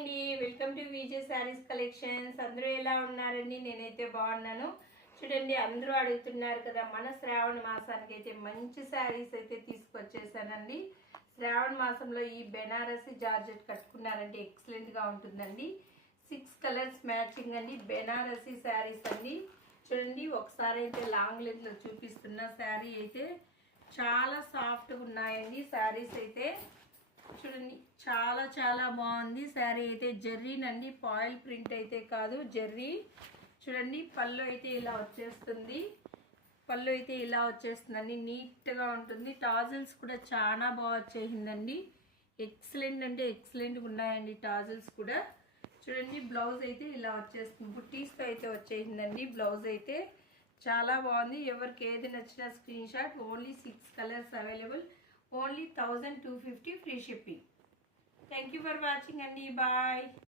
అండి, welcome to VJ saris collections. అందరూ ఎలా ఉన్నారండి? నేనైతే బాగున్నాను. చూడండి, అందరూ అడుగుతున్నారు కదా, మన శ్రావణ మాసానికి అయితే మంచి శారీస్ అయితే తీసుకొచ్చేసానండి. శ్రావణ మాసంలో ఈ బెనారసి జార్జెట్ కట్టుకున్నారంటే ఎక్సలెంట్గా ఉంటుందండి. 6 కలర్స్ మ్యాచింగ్ అండి, బెనారసి శారీస్ అండి. చూడండి, ఒకసారి అయితే లాంగ్ లెంత్లో చూపిస్తున్న శారీ అయితే చాలా సాఫ్ట్గా ఉన్నాయండి. శారీస్ అయితే చూడండి, చాలా చాలా బాగుంది. శారీ అయితే జర్రీనండి, పాయిల్ ప్రింట్ అయితే కాదు, జర్రీ. చూడండి, పళ్ళు అయితే ఇలా వచ్చేస్తుంది. పళ్ళు అయితే ఇలా వచ్చేస్తుందండి, నీట్గా ఉంటుంది. టాజిల్స్ కూడా చాలా బాగా వచ్చేసిందండి. ఎక్సలెంట్ అంటే ఎక్సలెంట్గా ఉన్నాయండి టాజిల్స్ కూడా. చూడండి, బ్లౌజ్ అయితే ఇలా వచ్చేస్తుంది, బుట్టీస్తో అయితే వచ్చేసిందండి. బ్లౌజ్ అయితే చాలా బాగుంది. ఎవరికి ఏది నచ్చినా screen shot. Only 6 colours available. Only 1250 free shipping. Thank you for watching అండి. బాయ్.